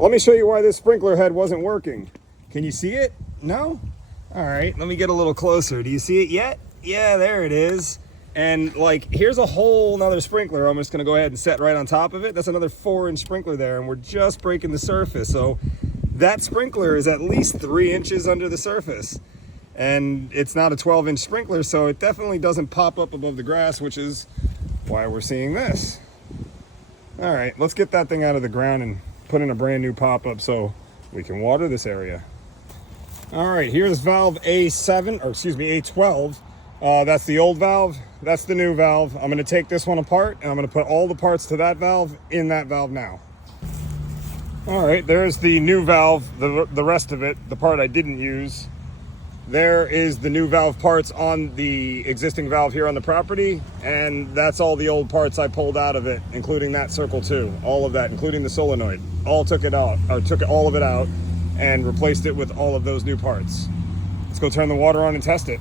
Let me show you why this sprinkler head wasn't working. Can you see it? No? All right, let me get a little closer. Do you see it yet? Yeah, there it is. And like, here's a whole nother sprinkler. I'm just gonna go ahead and set right on top of it. That's another 4-inch sprinkler there, and we're just breaking the surface. So that sprinkler is at least 3 inches under the surface. And it's not a 12-inch sprinkler, so it definitely doesn't pop up above the grass, which is why we're seeing this. All right, let's get that thing out of the ground and put in a brand new pop-up so we can water this area. All right, here's valve A7, or excuse me, A12. That's the old valve, that's the new valve. I'm gonna take this one apart and I'm gonna put all the parts to that valve in that valve now. All right, there's the new valve, the rest of it, the part I didn't use. There is the new valve parts on the existing valve here on the property, and that's all the old parts I pulled out of it, including that circle too. All of that, including the solenoid. All took it out, or took all of it out and replaced it with all of those new parts. Let's go turn the water on and test it.